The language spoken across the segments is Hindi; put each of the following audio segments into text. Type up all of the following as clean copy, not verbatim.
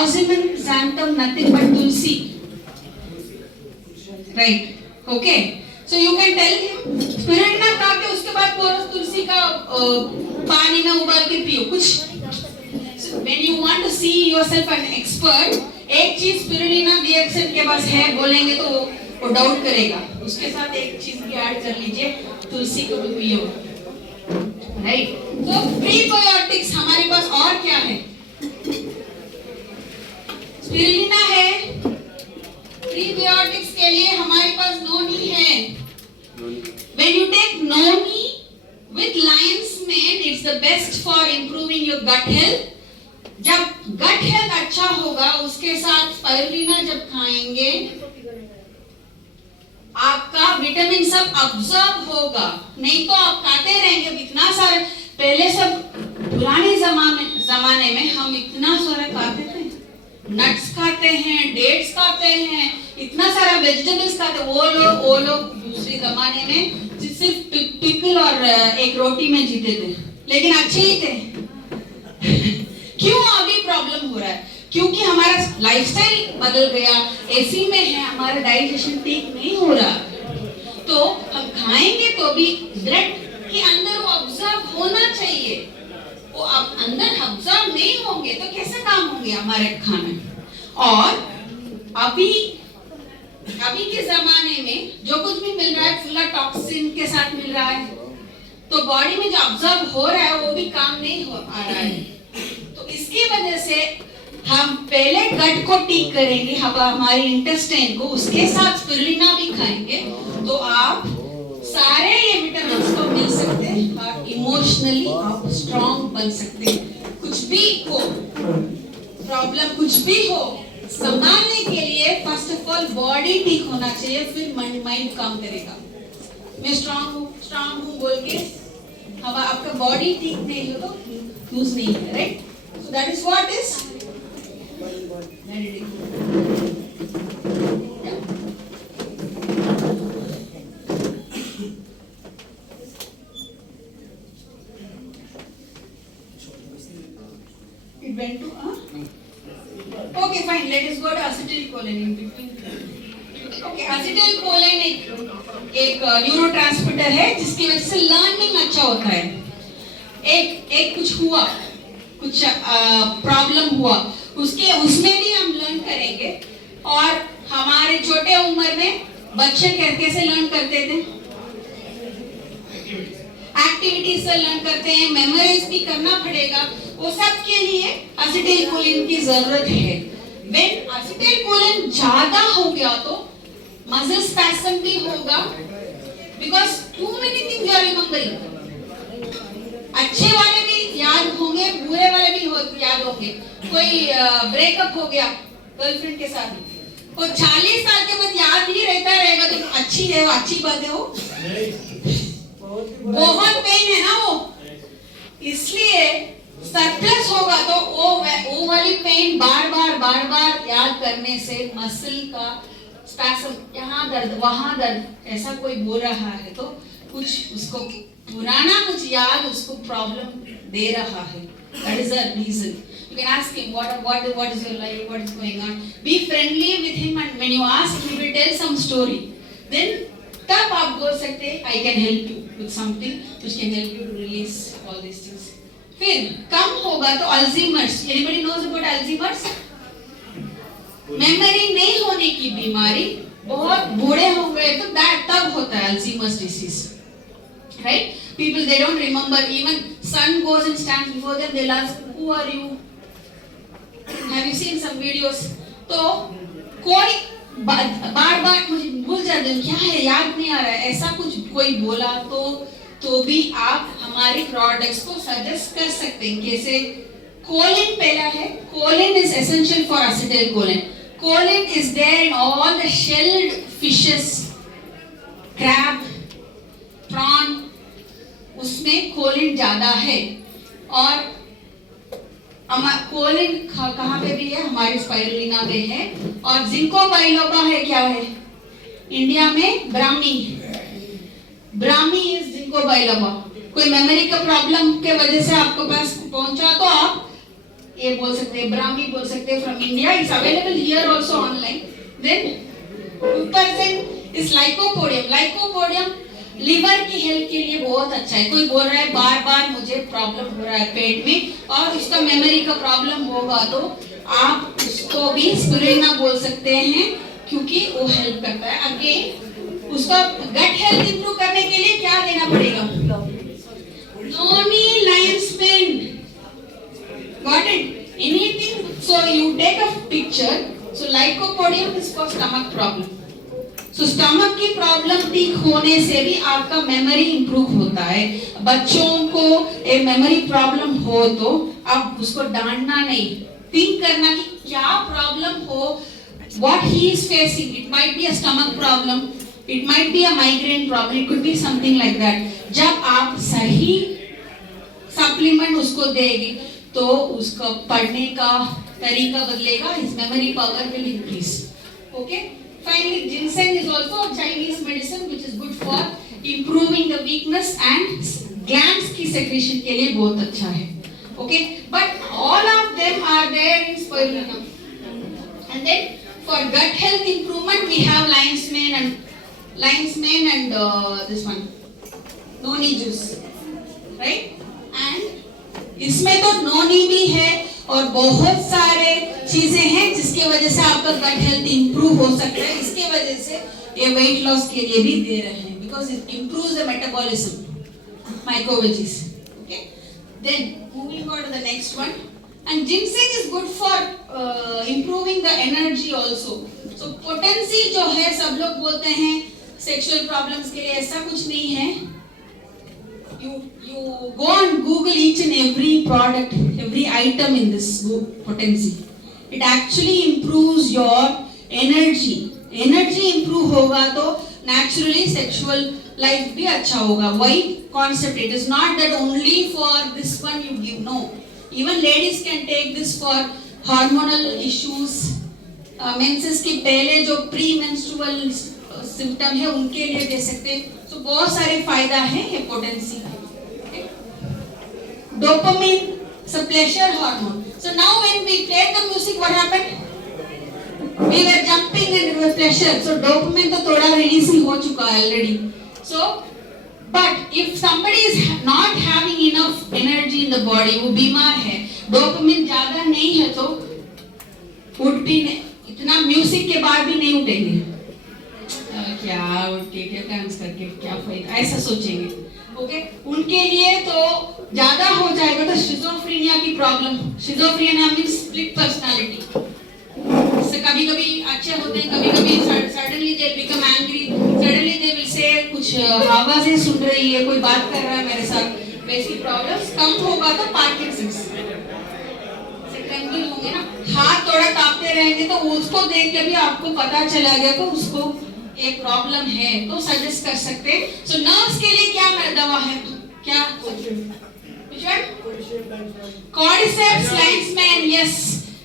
Osmium xanthan, nothing but tulsi. Right? Okay. So you can tell him spirulina खा के उसके बाद पोरस तुलसी का पानी में उबाल के पियो कुछ. So when you want to see yourself an expert, एक चीज स्पिरुलिना DXN के पास है बोलेंगे तो वो डाउट करेगा. उसके साथ एक चीज भी ऐड कर लीजिए, तुलसी को भी पियो. राइट? तो प्रीबायोटिक्स हमारे पास और क्या है? स्पिरुलिना है. प्रीबायोटिक्स के लिए हमारे पास नोनी है. When you take noni with lion's mane, it's the best for improving your gut health. जब gut health अच्छा होगा, उसके साथ स्पिरुलिना जब खाएंगे, आपका विटामिन सब अब्सॉर्ब होगा. नहीं तो आप खाते रहेंगे इतना सारा. पहले सब पुराने जमाने में हम इतना सारा खाते थे. नट्स खाते हैं, डेट्स खाते हैं, इतना सारा वेजिटेबल्स खाते. वो लोग दूसरे जमाने में सिर्फ पिकल और एक रोटी में जीते थे, लेकिन अच्छे ही थे. क्यों अभी प्रॉब्लम हो रहा है? क्योंकि हमारा लाइफस्टाइल बदल गया. एसी में है, हमारा डाइजेशन ठीक नहीं हो रहा. तो हम खाएंगे तो भी ब्लड के अंदर वो ऑब्जर्व होना चाहिए. वो अब अंदर ऑब्जर्व नहीं होंगे तो कैसे काम होंगे हमारे खाने. और अभी के जमाने में जो कुछ भी मिल रहा है फुल टॉक्सिन के साथ मिल रहा है, तो बॉडी में जो ऑब्जर्व हो रहा है वो भी काम नहीं हो आ रहा है. तो इसकी वजह से हम पहले गट को ठीक करेंगे, हमारे इंटेस्टाइन को, उसके साथ स्पिरुलिना भी खाएंगे तो आप सारे ये विटामिन्स को मिल सकते हैं और इमोशनली आप स्ट्रांग बन सकते हैं. कुछ भी हो प्रॉब्लम, कुछ भी हो, संभालने के लिए फर्स्ट ऑफ ऑल बॉडी ठीक होना चाहिए, फिर माइंड काम करेगा. मैं स्ट्रांग हूँ बोल के अब आपका बॉडी ठीक नहीं हो तो यूज नहीं है. Right? So that is what is it went to okay fine, let us go to acetylcholine in between. Okay, acetylcholine एक न्यूरोट्रांसमीटर है जिसकी वजह से लर्निंग अच्छा होता है. एक कुछ हुआ, कुछ प्रॉब्लम हुआ, उसमें भी हम लर्न करेंगे. और हमारे छोटे उम्र में बच्चे कैसे लर्न करते थे? एक्टिविटीज से लर्न करते हैं, मेमोराइज भी करना पड़ेगा. वो सब के लिए एसिटिलकोलिन की जरूरत है. व्हेन एसिटिलकोलिन ज्यादा हो गया तो मसल स्पैस्म भी होगा, because too many things you are remembering. अच्छे वाले भी याद होंगे, बुरे वाले भी याद होंगे. कोई ब्रेकअप हो गया गर्लफ्रेंड के साथ, वो 40 साल के बाद याद ही रहता रहेगा तो अच्छी है, वो अच्छी बात है. वो बहुत पेन है ना वो, इसलिए सरप्लस होगा तो वो वाली पेन बार याद करने से मसल का स्पैस्म, यहाँ दर्द वहाँ दर्द, ऐसा कोई बोल रहा है तो कुछ उसको पुराना कुछ याद उसको प्रॉब्लम दे रहा है. That is the reason. You can ask him what is your life, what is going on. Be friendly with him, and when you ask, he will tell some story. Then तब आप बोल सकते हैं I can help you with something which can help you to release all these things. फिर कम होगा तो Alzheimer's. Anybody knows about Alzheimer's? Memory नहीं होने की बीमारी, बहुत बूढ़े हो गए तो तब होता है Alzheimer's disease. Right? People, they don't remember. Even son goes and stands before them. They'll ask, "Who are you? Have you seen some videos?" तो कोई बार मुझे भूल जाते हैं, क्या है याद नहीं आ रहा है, ऐसा कुछ कोई बोला तो भी आप हमारे प्रोडक्ट्स को सजेस्ट कर सकते हैं. कैसे? कोलिन पहला है. Choline is essential for acetylcholine. Choline is there in all the shelled fishes, crab, prawn, उसमें कोलिन ज्यादा है. और कोलिन कहाँ पे भी है? हमारी स्पाइरुलिना में है. और जिंको बाइलोबा है, क्या है इंडिया में? Brahmi is ginkgo biloba. कोई मेमोरी का प्रॉब्लम के वजह से आपके पास पहुंचा तो आप ये लिए बोल सकते हैं, ब्राह्मी बोल सकते हैं from India, it's available here also online. Then 2% is lycopodium. Lycopodium liver की हेल्थ के लिए बहुत अच्छा है। कोई बोल रहा है बार बार मुझे प्रॉब्लम हो रहा है पेट में और उसका मेमोरी का प्रॉब्लम होगा तो आप उसको भी स्पिरुलिना बोल सकते हैं क्योंकि वो हेल्प करता है। अगेन उसका गट हेल्थ इंप्रूव करने के लिए क्या देना पड़ेगा? Noni lion's mane, got it? Anything, so you take a picture. So lycopodium is for stomach problem. तो स्टमक की प्रॉब्लम ठीक होने से भी आपका मेमोरी इंप्रूव होता है। बच्चों को एक मेमोरी प्रॉब्लम हो तो आप उसको डांटना नहीं, थिंक करना कि क्या प्रॉब्लम हो, what he is facing. It might be a stomach problem, it might be a migraine problem, it could be something like that. जब आप सही सप्लीमेंट उसको देंगे तो उसका पढ़ने का तरीका बदलेगा, his memory power will increase. Okay? Finally, ginseng is also a Chinese medicine which is good for improving the weakness and glands की secretion के लिए बहुत अच्छा है. Okay, but all of them are there in spirulina. And then for gut health improvement we have lion's mane and this one noni juice, right? And इसमें तो नोनी भी है और बहुत सारे चीजें हैं जिसके वजह से आपका गट हेल्थ इंप्रूव हो सकता है। इसके वजह से ये वेट लॉस के लिए भी दे रहे हैं because it improves the metabolism, माइक्रोवेजीज। Okay, then moving on to the next one, and ginseng is good for improving the energy also. So potency जो है, सब लोग बोलते हैं सेक्सुअल प्रॉब्लम्स के लिए, ऐसा कुछ नहीं है। You go and Google each and every product, every item in this potency. It actually improves your energy. Energy improve होगा तो naturally sexual life भी अच्छा होगा। वही concept, it is not that only for this one you give, no. Even ladies can take this for hormonal issues, menses के पहले जो pre-menstrual symptom है उनके लिए दे सकते हैं। So बहुत सारे फायदा है ये potency। Dopamine is a pleasure hormone. So now when we played the music, what happened? We were jumping and it was pleasure. So dopamine तो थोड़ा release हो चुका है already. So, but if somebody is not having enough energy in the body, वो बीमार है, dopamine ज़्यादा नहीं है तो उठ भी नहीं, इतना म्यूजिक के बाद भी नहीं उठेंगे। क्या उठ के क्या डांस करके क्या फायदा, ऐसा सोचेंगे। ओके, उनके लिए तो ज्यादा हो जाएगा तो शिजोफ्रेनिया की problem. Schizophrenia means split personality. इससे कभी-कभी अच्छे होते हैं, कभी-कभी suddenly they will become angry, suddenly they will say कुछ आवाजें सुन रही है, कोई बात कर रहा है मेरे साथ, वैसी प्रॉब्लम्स कम होगा तो पार्किंसंस से ट्रेंबल होंगे ना, हाथ थोड़ा कांपते रहेंगे तो उसको देख के भी आपको पता चला गया तो उसको एक प्रॉब्लम है तो सजेस्ट कर सकते हैं। सो नर्व्स के लिए क्या दवा है? क्या? Which one? Cordyceps, lion's mane, yes,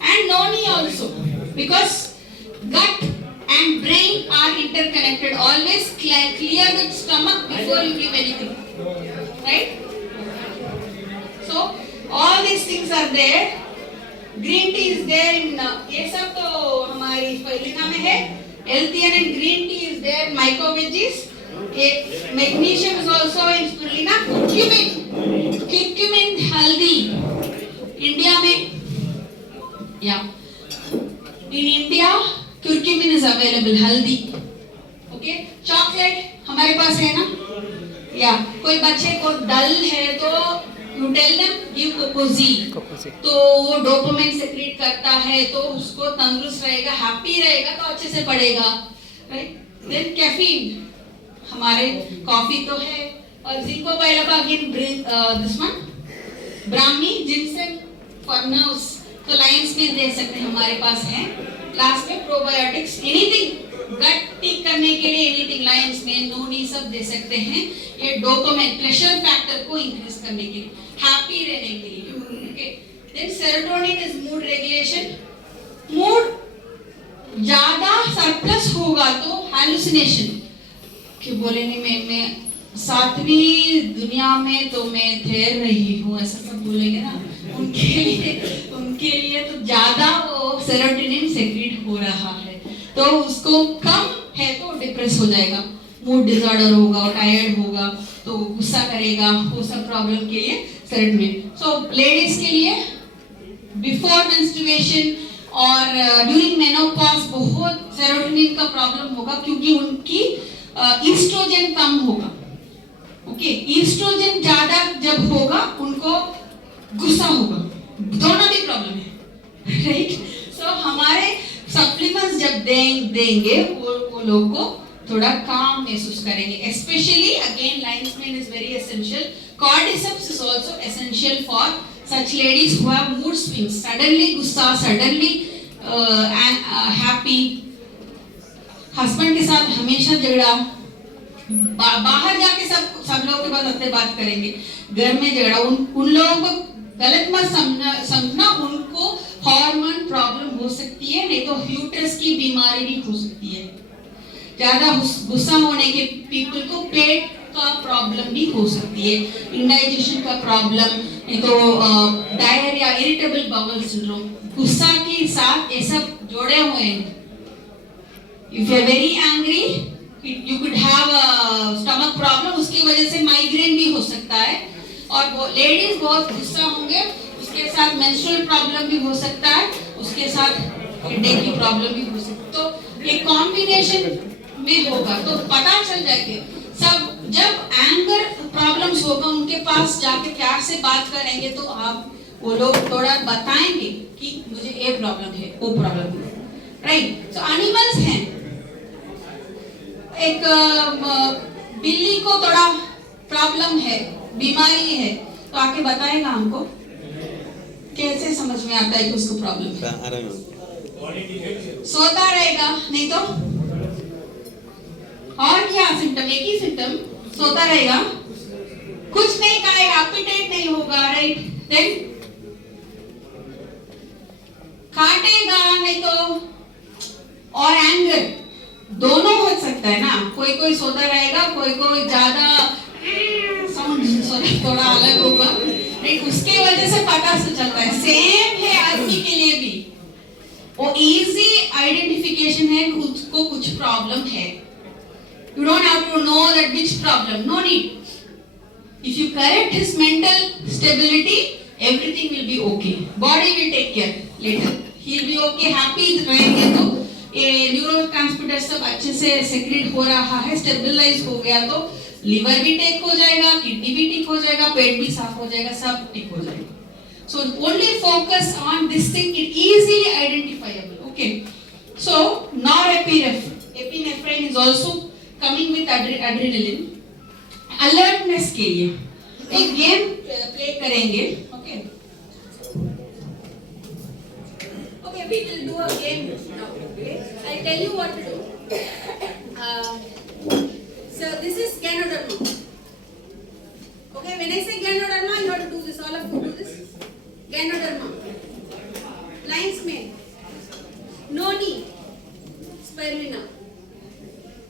and noni also, because gut and brain are interconnected. Always clear the stomach before you give anything, right? So all these things are there. Green tea is there in ये सब तो हमारी स्पिरुलिना में है। L-theanine and green tea is there, mycoveggies. Magnesium is also in spirulina. Curcumin healthy. India में, yeah, in India curcumin is available, healthy. Okay, chocolate हमारे पास है ना? Yeah, कोई बच्चे को डल है तो you tell them give कोकोजी, तो वो डोपामिन सेक्रेट करता है तो उसको तंदुरुस्त रहेगा, हैप्पी रहेगा तो अच्छे से पढ़ेगा, राइट? देन कैफीन, हमारे कॉफी तो है, और ginkgo biloba again this one, Brahmi, ginseng for nerves, तो लाइंस में दे सकते हैं, हमारे पास है। लास्ट में प्रोबायोटिक्स, एनीथिंग गट ठीक करने के लिए एनीथिंग, लाइंस में नोनी सब दे सकते हैं। ये डोपामिन प्लेजर फैक्टर को इंक्रीज करने के लिए, हैप्पी रहने के लिए। Okay, then serotonin is mood regulation. Mood ज्यादा सरप्लस होगा तो हैलुसिनेशन कि बोलेंगे मैं सातवीं दुनिया में तो मैं ठहर रही हूँ, ऐसा सब बोलेंगे ना, उनके लिए तो ज्यादा वो सेरोटोनिन सेक्रेट हो रहा है, तो उसको कम है तो डिप्रेस हो जाएगा, मूड डिसऑर्डर होगा, टायर्ड होगा, तो गुस्सा करेगा, वो सब प्रॉब्लम के लिए सेरोटोनिन। सो लेडीज के लिए बिफोर मेंस्ट्रुएशन और ड्यूरिंग मेनोपॉज बहुत सेरोटोनिन का प्रॉब्लम होगा, क्योंकि उनकी ईस्ट्रोजन कम होगा। ओके, ईस्ट्रोजन ज्यादा जब होगा उनको गुस्सा होगा, दोनों भी प्रॉब्लम है, राइट। सो हमारे सप्लीमेंट्स जब देंगे वो लोग को थोड़ा काम महसूस करेंगे। Specially again lines main is very essential, cordyceps is also essential for such ladies who have mood swings, suddenly गुस्सा, suddenly happy, हस्बैंड के साथ हमेशा झगड़ा, बाहर जाके सब लोगों के पास अपने बात करेंगे, घर में झगड़ा, उन लोगों को गलत मत समझना, उनको हार्मोन प्रॉब्लम हो सकती है, नहीं तो यूट्रस की बीमारी भी हो सकती है। ज्यादा गुस्सा होने के पीपल को पेट का प्रॉब्लम भी हो सकती है, इंडाइजेशन का प्रॉब्लम, नहीं तो डायरिया, इरिटेबल बाउल सिंड्रोम, गुस्सा के साथ ये सब जोड़े हुए हैं। If you are very angry you could have stomach problem, उसकी वजह से माइग्रेन भी हो सकता है। और वो लेडीज बहुत गुस्सा होंगे, उसके साथ मेंस्ट्रुअल प्रॉब्लम भी हो सकता है, उसके साथ हेडेक की प्रॉब्लम भी हो सकती है। तो ये कॉम्बिनेशन में होगा तो पता चल जाएगा सब। जब एंगर प्रॉब्लम्स होगा उनके पास जाके प्यार से बात करेंगे तो आप वो लोग थोड़ा बताएंगे कि मुझे ये प्रॉब्लम है, वो प्रॉब्लम है, राइट। सो एनिमल्स हैं, एक बिल्ली को थोड़ा प्रॉब्लम है, बीमारी है, तो आके बताएगा हमको, कैसे समझ में आता है कि उसको प्रॉब्लम है। सोता रहेगा, नहीं तो और क्या सिम्टम, एक ही सिम्टम, सोता रहेगा, कुछ नहीं खाएगा, एपेटाइट नहीं होगा, राइट। देन काटेगा, नहीं तो और एंगर, दोनों हो सकता है ना। कोई सोता रहेगा, कोई ज्यादा साउंड थोड़ा अलग होगा, राइट। उसके वजह से पता से चलता है। सेम है आदमी के लिए भी, वो इजी आइडेंटिफिकेशन है, उसको कुछ प्रॉब्लम है। You don't have to know that which problem, no need. If you correct his mental stability, everything will be okay. Body will take care later. He'll be okay, happy रहेंगे तो ये न्यूरोट्रांसमीटर सब अच्छे से सेक्रेट हो रहा है, स्टेबलाइज हो गया तो लिवर भी ठीक हो जाएगा, किडनी भी ठीक हो जाएगा, पेट भी साफ हो जाएगा, सब ठीक हो जाएगा। So only focus on this thing, it easily identifiable. Okay. So norepinephrine is also coming with adrenaline, alertness के लिए एक गेम प्ले करेंगे। Okay, we will do a game now. Okay, I'll tell you what to do. So this is Ganoderma. Okay, when I say Ganoderma, you have to do this. All of you do this. Ganoderma. Lion's mane. Noni. Spirulina.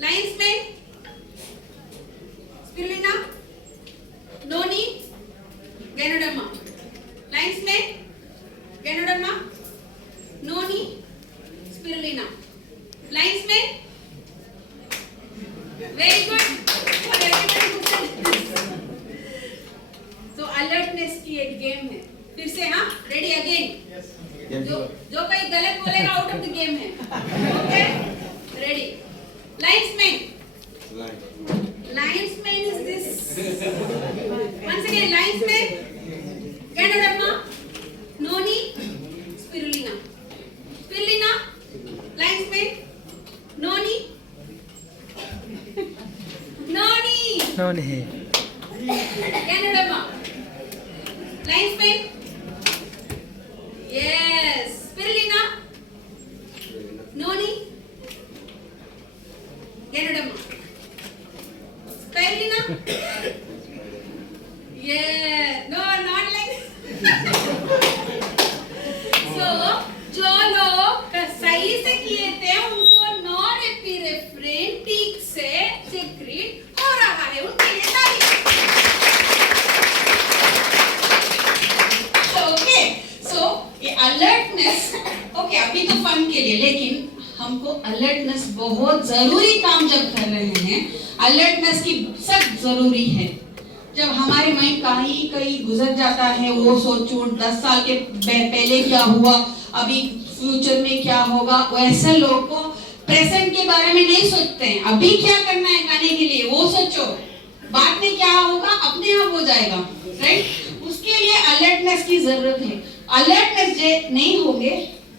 Lion's mane. Spirulina. Noni. Ganoderma. Lion's mane. Ganoderma. Noni. Spirulina. Lion's mane. Very good. For everybody who said. So alertness की एक गेम है. फिर से हाँ, ready again. Yes. जो कोई गलत बोलेगा out of the game है. Okay? Ready. Lion's mane. Lion's mane is this. Once again, lion's mane. Ganoderma. Noni. Spirulina. Spirulina. Lion's mane. Noni. Noni. Ganoderma. Lion's mane. Yes. Spirulina. Noni. Ganoderma. Spirulina. Yeah. No, not like. So, जो लोग सही से किए थे उनको नॉरेपिनेफ्रिन ठीक से सिक्रीट हो रहा है, उनके लिए तारीफ। अलर्टनेस ओके अभी तो फन के लिए, लेकिन हमको अलर्टनेस बहुत जरूरी काम जब कर रहे हैं, अलर्टनेस की सख्त जरूरी है। जब हमारे माइंड कहीं कहीं गुजर जाता है, वो सोचो 10 साल के पहले क्या हुआ, अभी फ्यूचर में क्या होगा, वैसे लोग को प्रेजेंट के बारे में नहीं सोचते हैं। अभी क्या करना है खाने के लिए वो सोचो, बाद में क्या होगा अपने आप हो जाएगा, राइट। उसके लिए अलर्टनेस की जरूरत है। अलर्टनेस नहीं होंगे,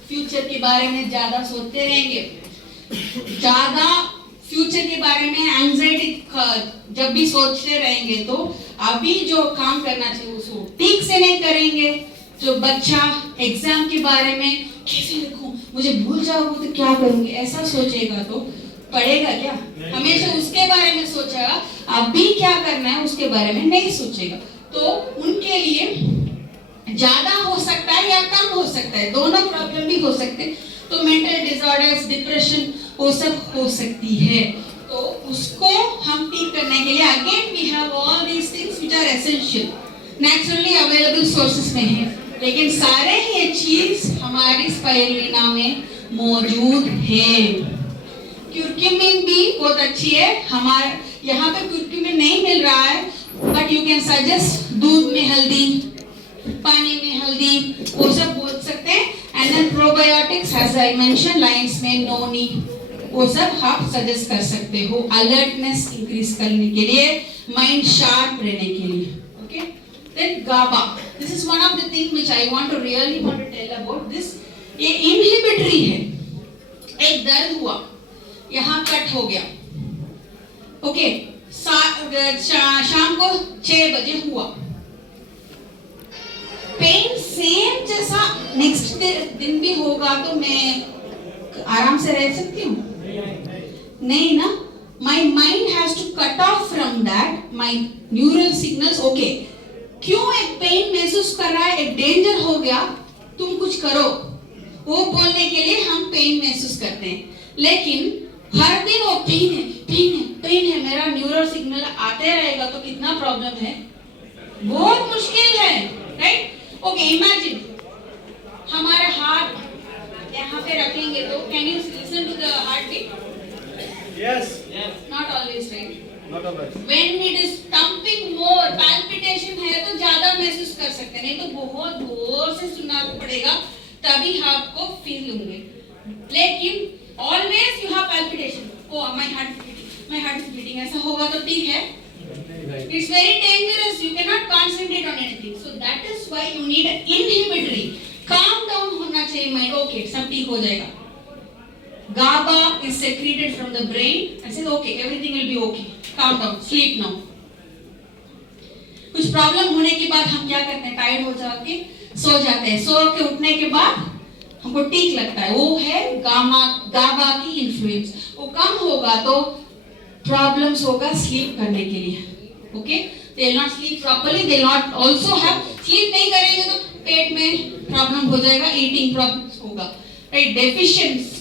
फ्यूचर के बारे में ज्यादा सोचते रहेंगे, ज्यादा फ्यूचर के बारे में एंजाइटी जब भी सोचते रहेंगे तो अभी जो काम करना चाहिए उसको ठीक से नहीं करेंगे। जो बच्चा एग्जाम के बारे में कैसे लिखूं, मुझे भूल जाओगे तो क्या करूंगी, ऐसा सोचेगा तो पढ़ेगा क्या, हमेशा उसके बारे में सोचेगा, अभी क्या करना है उसके बारे में नहीं सोचेगा। तो उनके लिए ज्यादा हो सकता है या कम हो सकता है, दोनों प्रॉब्लम भी हो सकते हैं। तो मेंटल डिसऑर्डर्स, डिप्रेशन वो सब हो सकती है। तो उसको हम ठीक करने के लिए again we have all these things which are essential, naturally available sources में है, लेकिन सारे ये चीज हमारी स्पाइरुलिना में मौजूद है। क्यूरक्यूमिन भी बहुत अच्छी है, हमारे यहाँ पे क्यूरक्यूमिन नहीं मिल रहा है, बट यू कैन सजेस्ट दूध में हल्दी, पानी में हल्दी, वो सब बोल सकते हैं। And then probiotics as I mention lines में नोनी, वो सब आप सजेस्ट कर सकते हो अलर्टनेस इंक्रीज करने के लिए, माइंड शार्प रहने के लिए। Okay, then GABA, this is one of the thing which I want to really want to tell about this. ये इनहिबिटरी है। एक दर्द हुआ, यहाँ कट हो गया, ओके, शाम को 6 बजे हुआ, पेन सेम जैसा नेक्स्ट दिन भी होगा तो मैं आराम से रह सकती हूँ? नहीं ना, my mind has to cut off from that, my neural signals. Okay, क्यों एक पेन महसूस कर रहा है, एक डेंजर हो गया, तुम कुछ करो, वो बोलने के लिए हम पेन महसूस करते हैं। लेकिन हर दिन वो पेन है, पेन है, पेन है, मेरा न्यूरल सिग्नल आते रहेगा तो कितना प्रॉब्लम है, बहुत मुश्किल है, राइट। ओके, इमेजिन हमारे हाथ यहाँ पे रखेंगे तो can you listen to the heartbeat? Yes. Not always, right? Not always. When it is thumping more, palpitation है तो ज्यादा महसूस कर सकते हैं, नहीं तो बहुत जोर से सुनना पड़ेगा तभी आपको फील होंगे। लेकिन always you have palpitation. Oh, my heart is beating, my heart is beating, ऐसा होगा तो ठीक है। It's very dangerous. You cannot concentrate on anything. So that is why you need an inhibitory. Calm down होना चाहिए mind. Okay, सब ठीक हो जाएगा। GABA is secreted from the brain and says, okay, everything will be okay. Calm down, sleep now. कुछ प्रॉब्लम होने के बाद हम क्या करते हैं, टायर्ड हो जाके सो जाते हैं, सो के उठने के बाद हमको ठीक लगता है, वो है GABA की इन्फ्लुएंस। वो कम होगा तो प्रॉब्लम्स होगा स्लीप करने के लिए। Okay, they will not sleep properly, they will not also have, sleep नहीं करेंगे तो पेट में प्रॉब्लम हो जाएगा, ईटिंग प्रॉब्लम्स होगा, राइट। डेफिशिएंसी